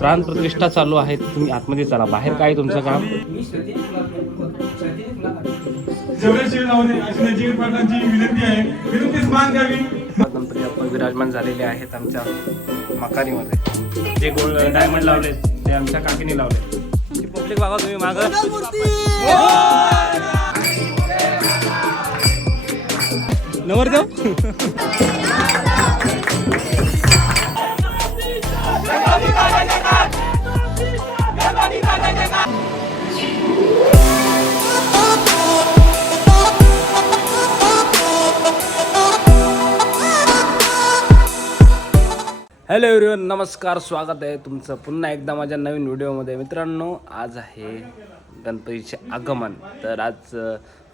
प्राण प्रतिष्ठा चालू आहे तुम्ही आतमध्ये चला. बाहेर काय तुमचं काम? विनंती आहे विनंतीस मान द्यावी गणपती बाप्पा विराजमान झालेले आहेत आमच्या मकारीमध्ये. जे गोल्ड डायमंड लावले ते आमच्या काकीने लावले. पब्लिक बाबा तुम्ही माग नवरदेव? हॅलो एव्हरीवन नमस्कार स्वागत आहे तुमचं पुन्हा एकदा माझ्या नवीन व्हिडिओमध्ये. मित्रांनो आज आहे गणपतीचे आगमन. तर आज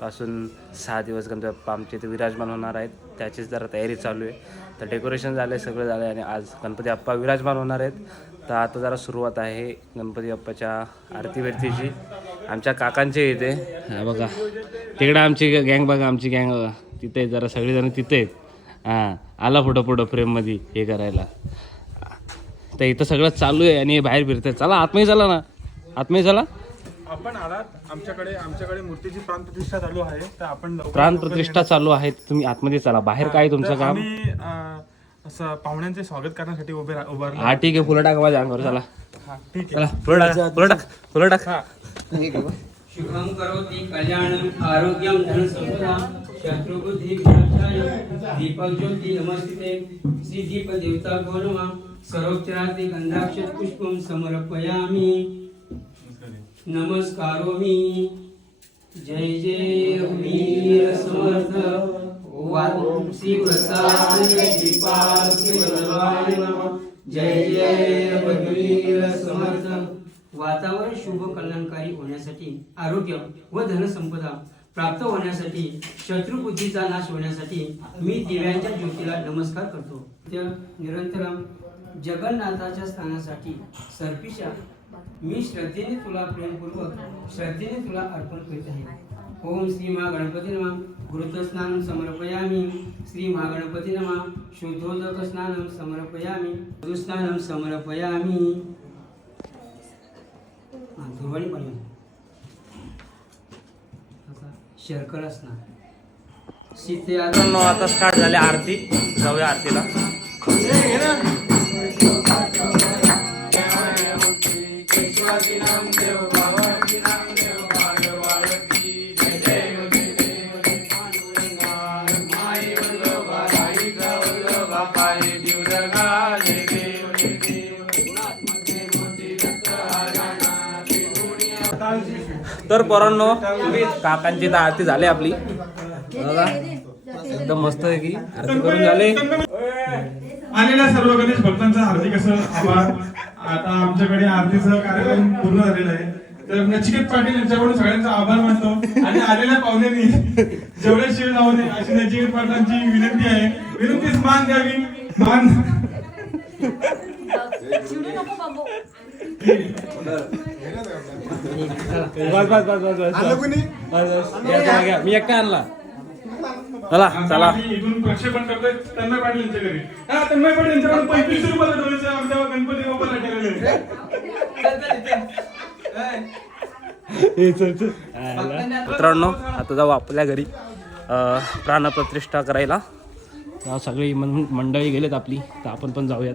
पासून सहा दिवस गणपती बाप्पा आमच्या इथे विराजमान होणार आहेत. त्याचीच जरा तयारी चालू आहे. तर डेकोरेशन झालं आहे सगळं झालं आहे आणि आज गणपती बाप्पा विराजमान होणार आहेत. तर आता जरा सुरुवात आहे गणपती बाप्पाच्या आरती बिरतीची आमच्या काकांचे इथे. बघा तिकडं आमची गँग बघा आमची गँग बघा. तिथे जरा सगळेजण तिथे आहेत. हां आला पुढं पुढं फ्रेममध्ये हे करायला. तर इथं सगळं चालू आहे आणि हे बाहेर फिरतंय. चला आतमध्ये चला ना. आतमध्ये चला. आपण आलात. आमच्याकडे आमच्याकडे मूर्तीची प्राणप्रतिष्ठा चालू आहे. तर आपण प्राण प्रतिष्ठा चालू आहे. तुम्ही आतमध्ये चला. बाहेर काय तुमचं काम? आम्ही अं, असं पाहुण्यांचे स्वागत करण्यासाठी उभे रा- उभारलो. हा ठीक आहे. फुलं टाका माझ्या अंगावर. चला. हा ठीक चला. फुलं टाक. फुलं टाक. फुलं टाक. शुभं करोति कल्याणं आरोग्यं धनसंपदां शत्रुबुद्धि विनाशाय दीपक ज्योति नमस्ते। श्री दीप देवता गो नमः। सर्वोच्चराति गंधाक्ष पुष्पं समर्पयामि। नमस्कारोमि। जय जय वीर समर्थ। ओम श्री प्रसाद दीपा शिव भगवान नमः। जय जय वीर समर्थ। वातावरण शुभ कल्याणकारी होण्यासाठी आरोग्य व धनसंपदा प्राप्त होण्यासाठी शत्रुबुद्धीचा नाश होण्यासाठी मी दिव्यांच्या ज्योतीला नमस्कार करतो. त्या निरंतरम जगन्नाथाच्या स्थानासाठी सर्पीच्या मी श्रद्धेने तुला प्रेमपूर्वक श्रद्धेने तुला अर्पण करीत आहे. ओम श्री महा गणपती नमा. घृतस्नान समर्पयामी. श्री महागणपती नमा. शुद्धोदक स्नान समर्पयामी. मधुस्नानं समर्पयामि. हा, धुवाणी पण शर्करा स्नान सीते आता स्टार्ट झाली आरती. जाऊया आरतीला. तर पोरांनो काकांची तर आरती झाली आपली. बघा एकदम मस्त आहे की. आरती करून झाले. आलेल्या सर्व गणेश भक्तांचा हार्दिक असं आभार. आता आमच्याकडे आरतीचा कार्यक्रम पूर्ण झालेला आहे. तर नचिकेत पाटील यांच्याकडून सगळ्यांचा आभार मानतो. आणि आलेल्या पाहुण्यांनी जेवढे शिव जाऊ नये अशी नचिकेत पाटलांची विनंती आहे. विनंतीस मान द्यावी. मान. बस बस बस बस बस. बस घ्या, घ्या. मी एकटा आणला. चला चला. इथून प्रक्षेपण करतोय. पाटील यांच्या घरी. हा पाटील यांच्याकडून पंचवीस रुपयाला डोळेचे आमच्या गणपती ठेवलेले मित्रांनो आता जाऊ आपल्या घरी. प्राणप्रतिष्ठा करायला. सगळी मंडळी गेलेत आपली. तर आपण पण जाऊयात.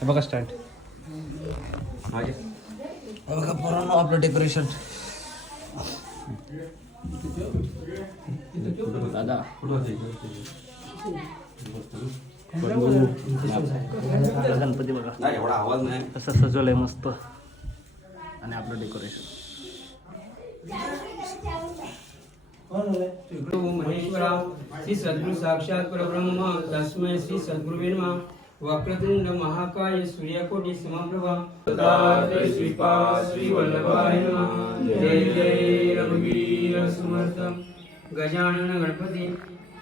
हे बघा स्टँड. बघा पोरांनो आपलं डेकोरेशन दादा. गणपती बघा. एवढा आवाज नाही. कसं सजवलंय मस्त. आणि आपलं डेकोरेशन महेश्वरा श्री सद्गुरु साक्षात परब्रह्म तस्मै श्री वक्रतुंड महाकाय सूर्यकोटी समप्रभा। जय जय रघुवीर समर्थ गजानन गणपती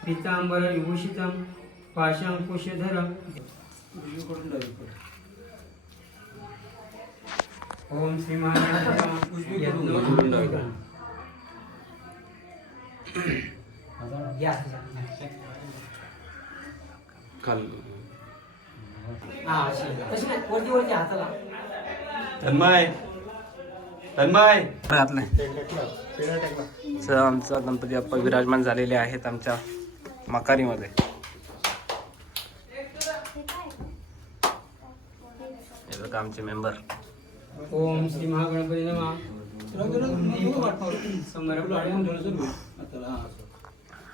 पीतांबर विभूषितम। पाशांकुशधर ओम श्री महाराज। वरती वरती हाताला तन्मय. तन्मय. तर आमचा गणपती बाप्पा विराजमान झालेले आहेत आमच्या मकारीमध्ये. हे बघा आमचे मेंबर. ओम श्री महागणपती नमः.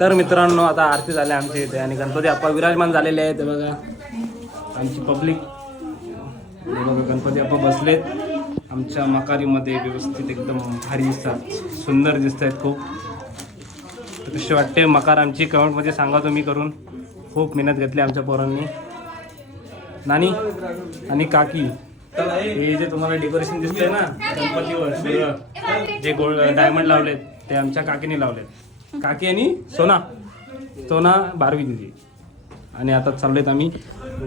तर मित्रांनो आता आरती झाल्या आमच्या इथे आणि गणपती आप्पा विराजमान झालेले आहेत बघा. आमची पब्लिक बघा गणपती आप्पा बसलेत. आमच्या मकारीमध्ये व्यवस्थित एकदम भारी दिसतात. सुंदर दिसत आहेत खूप. कसे वाटते मकार आमची कमेंटमध्ये सांगा तुम्ही करून. खूप मेहनत घेतली आमच्या पोरांनी. नानी आणि काकी हे जे तुम्हाला डेकोरेशन दिसतंय ना गणपतीवर जे गोल्ड डायमंड लावलेत ते आमच्या काकीने लावलेत. काकी आणि सोना. सोना बारवी दिदी आणि आता चाललोय आम्ही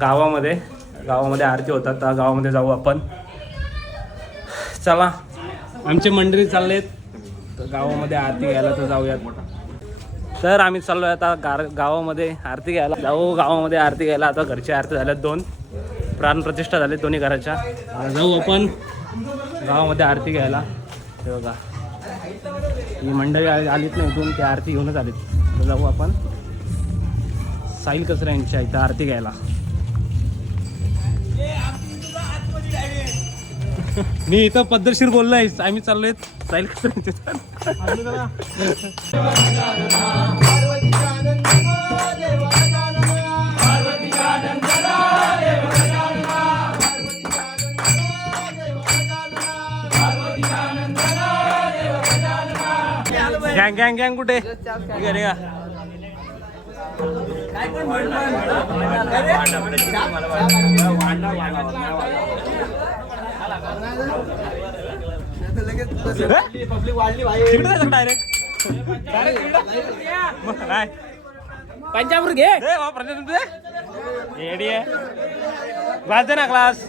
गावामध्ये. गावामध्ये आरती होतात. त्या गावामध्ये जाऊ आपण. चला. आमचे मंडळी चाललेत. तर गावामध्ये आरती घ्यायला तर जाऊयात. तर आम्ही चाललो आहे आता गार गावामध्ये आरती घ्यायला. जाऊ गावामध्ये आरती घ्यायला. आता घरची आरती झाल्यात दोन. प्राणप्रतिष्ठा झाले दोन्ही घराच्या. जाऊ आपण गावामध्ये आरती घ्यायला. ते बघा. ही मंडळी आली आलीत नाही इथून ते आरती घेऊनच आलीत. तर जाऊ आपण. साईल कचरा यांच्या इथं आरती घ्यायला. मी इथं पद्धतशीर बोललोय. आम्ही चाललोय साईल कचरा गँग गँग गँग कुठे निघा डायरेक्ट पंजाबवर घे येडी आहे क्लास दे ना क्लास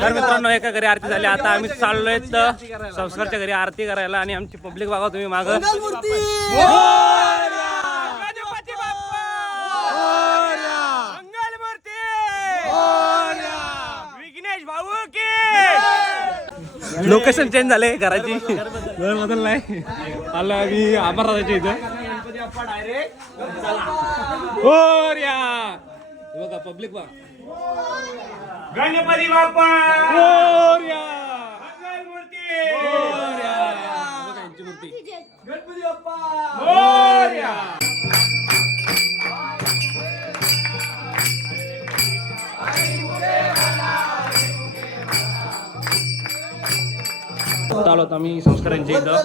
तर मित्रांनो एका घरी आरती झाली. आता आम्ही चाललोय तर संस्कारच्या घरी आरती करायला आणि आमची पब्लिक बघा तुम्ही माग. लोकेशन चेंज झाले घराची. घर बदललाय आलो आम्ही आभार राजाच्या इथं होर्या. बघा पब्लिक बघा गणपती बाप्पा. मूर्ती बघा यांची मूर्ती. होतो आम्ही संस्कारांच्या इथं.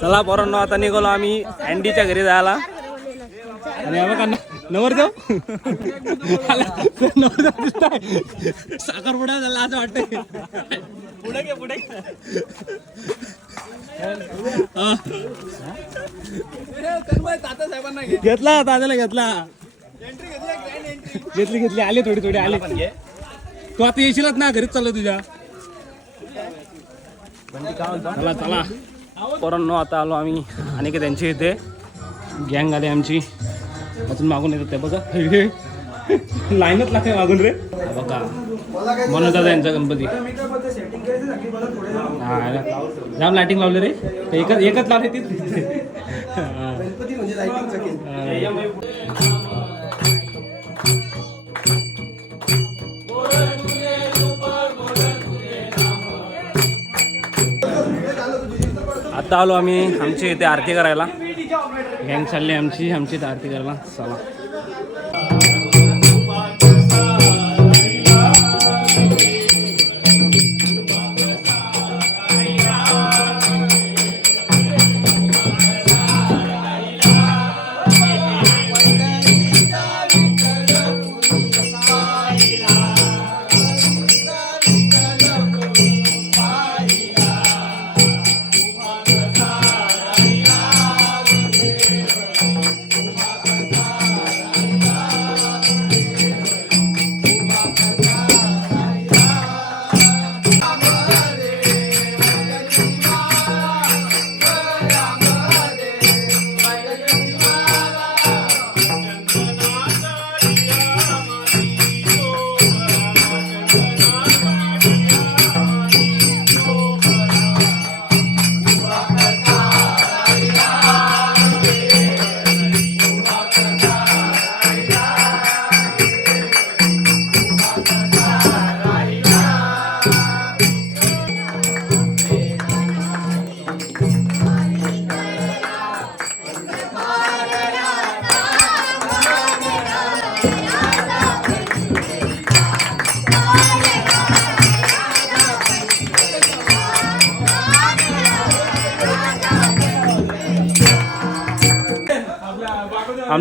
चला पोरांनो आता निघालो आम्ही अँडीच्या घरी जायला. आणि बघा नवर जाऊ. नवर जाऊ दिसताय. साखरपुडा झाला असं वाटतंय. पुढे घे पुढे घेतला दादाला घेतला. घेतली घेतली. आले थोडी थोडी आले. तू आता येशीलच ना घरीच चाललो तुझ्या. चला चला. पोरांनो आता आलो आम्ही. आणि की त्यांची इथे गँग आली आमची. अजून मागून येतात ते बघा. लाईनच लागते मागून रे. बघा. म्हणून दादा यांचा गणपती. हा जाम लाइटिंग लावले रे. एकच एकच लावले ती. आत्ता आता आलो आम्ही आमची इथे आरती करायला. गँग चालली आमची आमची इथे आरती करायला. चला.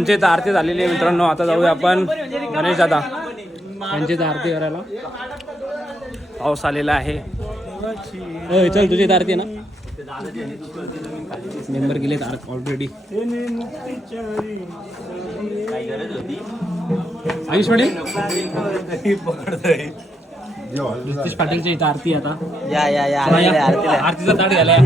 आमची इथं आरती झालेली आहे मित्रांनो. आता जाऊया आपण गणेश दादा. यांची इथं आरती करायला. पाऊस आलेला आहे. होय, चल तुझी इथं आरती आहे ना? मेंबर गेले ऑलरेडी आयुष पाटील ऋतिश पाटीलच्या इथं आरती आहे आता. या या या चला या. आरतीचा ताट घालाय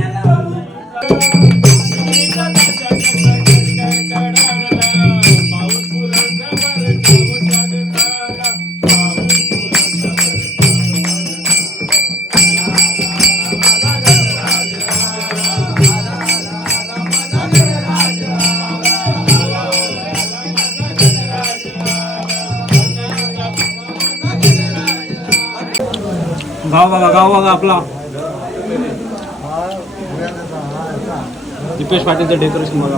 गाव बघा गाव बघा आपला. दीपेश पाटीलचं डेकोरेशन बघा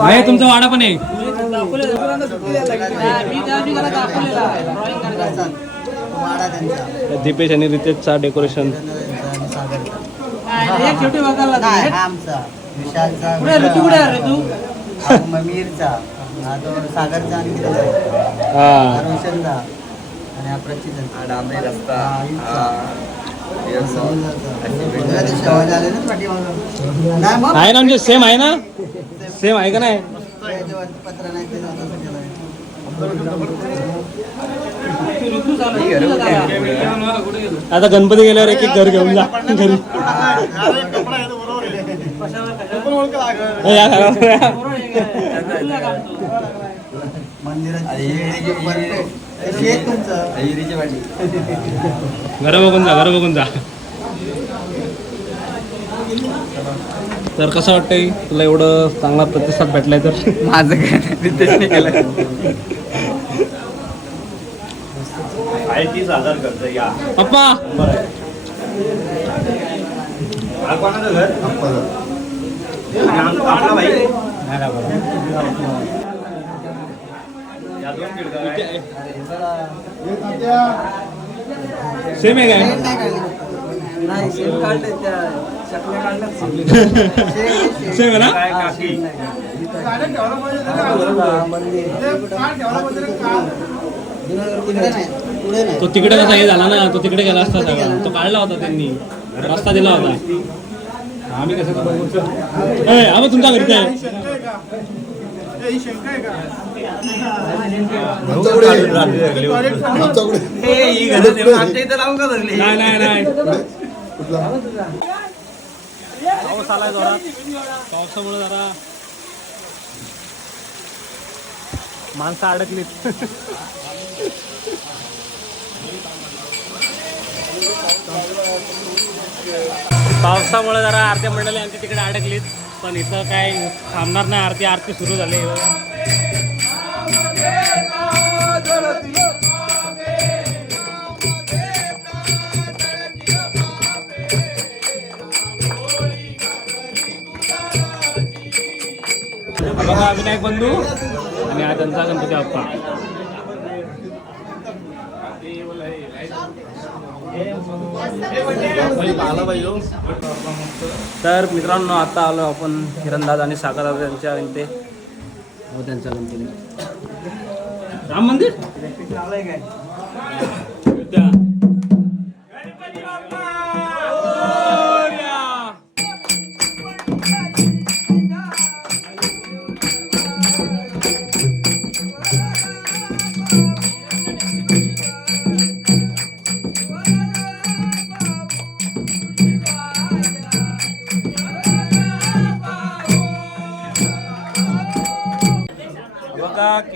आहे तुमचा वाडा पण आहे. दीपेश आणि रितेशचा डेकोरेशन आमचा. विशालचा ममीरचा हा तो सागरचा आणि किती हा. रोशनचा आणि हा प्रचितचा डांबरे रस्ता. आहे ना म्हणजे सेम आहे ना? सेम आहे का नाही? पत्र नाही. आता गणपती गेल्यावर एक एक घर घेऊन जा. घरी घरं बघून जा घरं बघून जा. तर कसं वाटतंय? तुला एवढं चांगला प्रतिसाद भेटलाय तर? माझं काय रितेशने केलं. तीस हजार खर्च या. पप्पा! हा कोणाचं घर? आपला भाई आहे. सेम आहे काय सेम आहे ना तो तिकडे कसा हे झाला ना तो तिकडे गेला असता सगळा. तो काढला होता त्यांनी. रस्ता दिला होता. आम्ही कसं ए, आबा तुमच्या घरी काय नाही नाही नाही. पाऊस आलाय जोरात पावसामुळे जरा माणसं अडकलीत. पावसामुळे जरा आरती मंडळी आमची तिकडे अडकलीत. पण इथं काय थांबणार नाही आरती आरती सुरू झाली. बघा विनायक बंधू आणि हा त्यांचा गणपती बाप्पा. तर मित्रांनो आता आलो आपण किरणदादा आणि सागरदादा यांच्या इथे. हो त्यांचा गणपती राम मंदिर? त्या.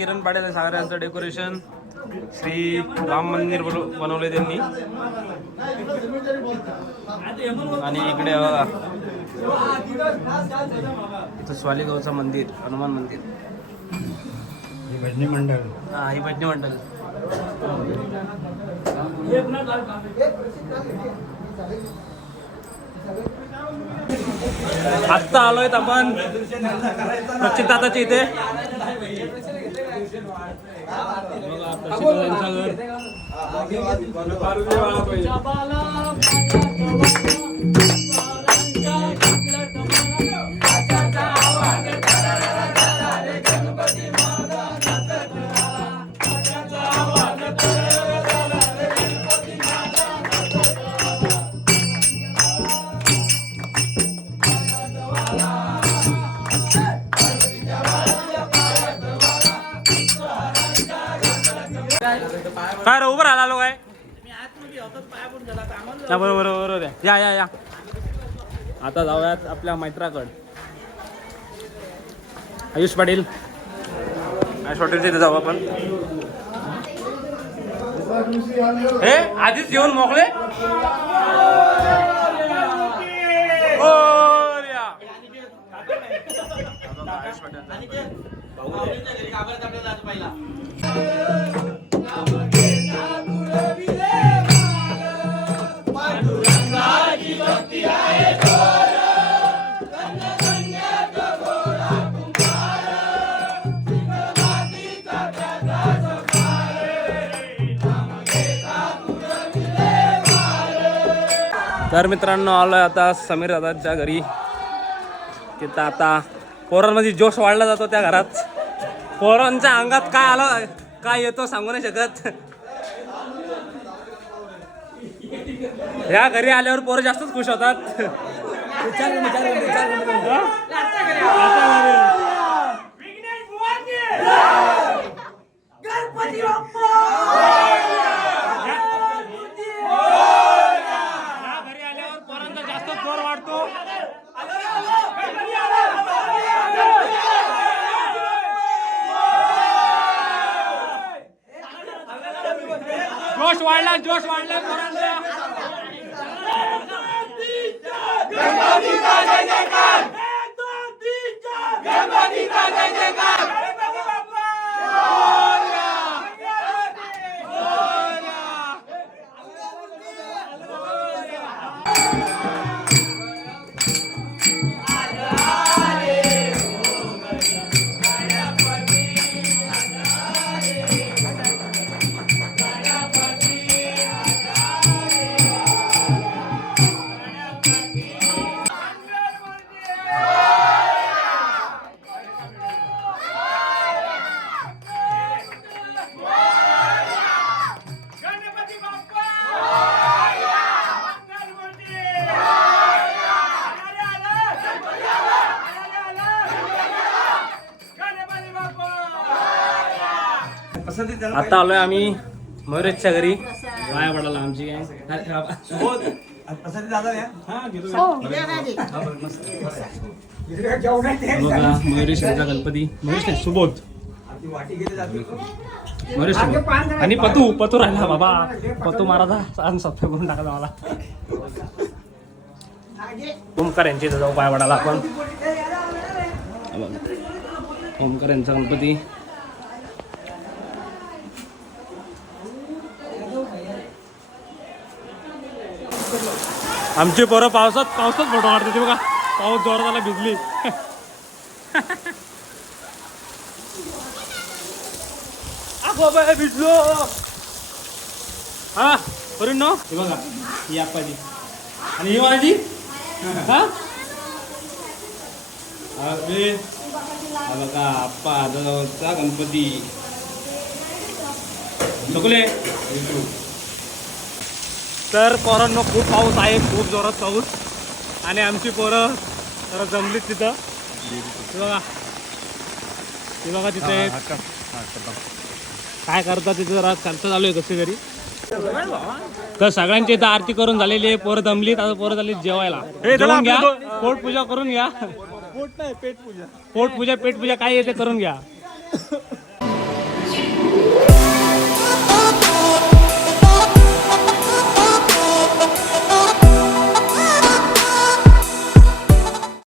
किरण पाटील सागर यांचं डेकोरेशन श्री राम मंदिर बनव- बनवले त्यांनी. आणि इकडे बघा स्वालीगावचं मंदिर हनुमान मंदिर. भजनी मंडळ. हा ही भजनी मंडळ. आत्ता आलोय आपण. प्रचित दादाच्या इथे. बघा, या बरोबर बरोबर आहे. या या या. आता जाऊयात आपल्या मैत्राकड. आयुष पाटील. आयुष पाटील तिथे जाऊ आपण. हे आधीच येऊन मोकळे. आयुष पाटील. तर मित्रांनो आलोय आता समीर दादाच्या घरी. तिथं आता पोरांमध्ये जोश वाढला जातो त्या घरात. पोरांच्या अंगात काय आलं काय येतो सांगू नाही शकत. ह्या घरी आल्यावर पोरं जास्तच खुश होतात. ह्या México. Joshua Island, Joshua Island, por allá. ¡Bienvenida a Yeyekan! ¡Bienvenida a Yeyekan! ¡Bienvenida a Yeyekan! आता आलोय आम्ही मयुरेशच्या घरी पाया पडायला आमची बघा मयुरेश यांचा गणपती मयुरेश नाही, सुबोध मयुरेश. आणि पतू पतू राहिला बाबा पतू महाराजा आणि सप्ताह करून टाकला मला ओमकार इथं जाऊ पाय पडायला आपण. ओमकार यांचा गणपती आमची पोरं पावसात पावसात फोटो काढते बघा. पाऊस जोरात आला भिजली. भिजलो. हा करून नो हे बघा ही आप्पाजी. आणि ही माझी? हा? बघा आप्पा गणपती. चकुले. तर पोरांनो खूप पाऊस आहे खूप जोरात पाऊस. आणि आमची पोरं जरा जमलीत तिथं. हे बघा. हे बघा तिथे. काय करतात तिथे जरा चर्चा चालू आहे कशी तरी. तर सगळ्यांची इथं आरती करून झालेली आहे. पोरं दमलीत आता पोरं झाली जेवायला. जेवून घ्या. पोट पूजा करून घ्या. पोट पूजा पेट पूजा. काय येते करून घ्या.